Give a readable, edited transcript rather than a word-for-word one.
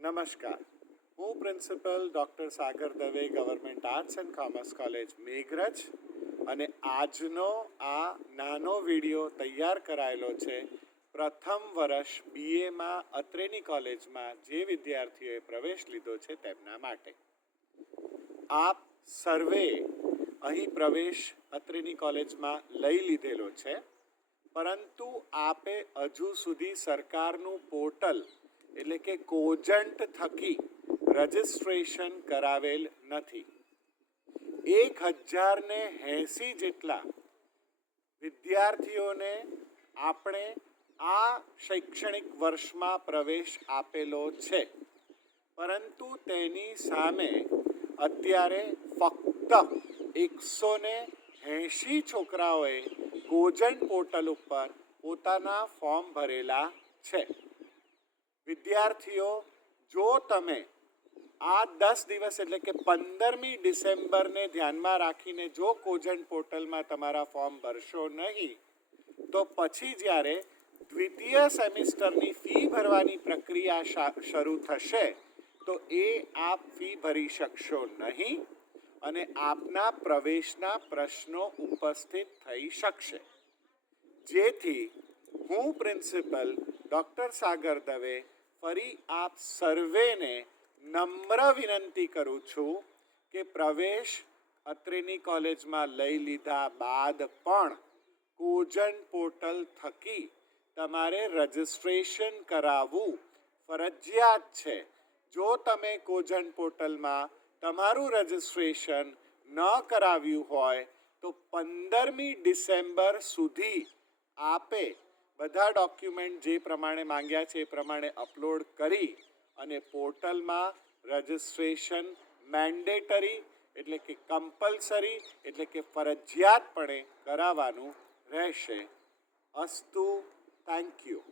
નમસ્કાર, હું principal doctor Sagar Dave, government arts and commerce college Meghraj, અને આજનો આ નાનો વિડીયો તૈયાર કરાયેલો છે પ્રથમ વર્ષ BAમાં અત્રેની કોલેજમાં જે વિદ્યાર્થીઓએ પ્રવેશ લીધો છે તેમના માટે. આપ સર્વે અહીં પ્રવેશ અત્રેની કોલેજમાં લઈ લીધેલો છે, પરંતુ આપે હજુ સુધી સરકારનું પોર્ટલ એટલે કે કોજન્ટ થકી રજિસ્ટ્રેશન કરાવેલ નથી. 1080 જેટલા વિદ્યાર્થીઓને આપણે આ શૈક્ષણિક વર્ષમાં પ્રવેશ આપેલો છે, પરંતુ તેની સામે અત્યારે ફક્ત 180 છોકરાઓએ કોજન્ટ પોર્ટલ ઉપર પોતાના ફોર્મ ભરેલા છે. વિદ્યાર્થીઓ, જો તમે આ 10 દિવસ એટલે કે 15મી ડિસેમ્બરને ધ્યાનમાં રાખીને જો કોજન્ટ પોર્ટલમાં તમારા ફોર્મ ભરશો નહીં, તો પછી જ્યારે દ્વિતીય સેમિસ્ટરની ફી ભરવાની પ્રક્રિયા શરૂ થશે તો આપ ફી ભરી શકશો નહીં અને આપના પ્રવેશના પ્રશ્નો ઉપસ્થિત થઈ શકશે. જેથી હું પ્રિન્સિપલ ડૉક્ટર સાગર દવે ફરી આપ સર્વેને નમ્ર વિનંતી કરું છું કે પ્રવેશ અત્રેની કોલેજમાં લઈ લીધા બાદ પણ કોજન્ટ પોર્ટલ થકી તમારે રજિસ્ટ્રેશન કરાવવું ફરજિયાત છે. જો તમે કોજન્ટ પોર્ટલમાં તમારું રજિસ્ટ્રેશન ન કરાવ્યું હોય તો 15મી ડિસેમ્બર સુધી આપે બધા ડોક્યુમેન્ટ જે પ્રમાણે માંગ્યા છે એ પ્રમાણે અપલોડ કરી અને પોર્ટલમાં રજિસ્ટ્રેશન મેન્ડેટરી એટલે કે કમ્પલસરી એટલે કે ફરજિયાતપણે કરાવવાનું રહેશે. અસ્તુ. Thank you.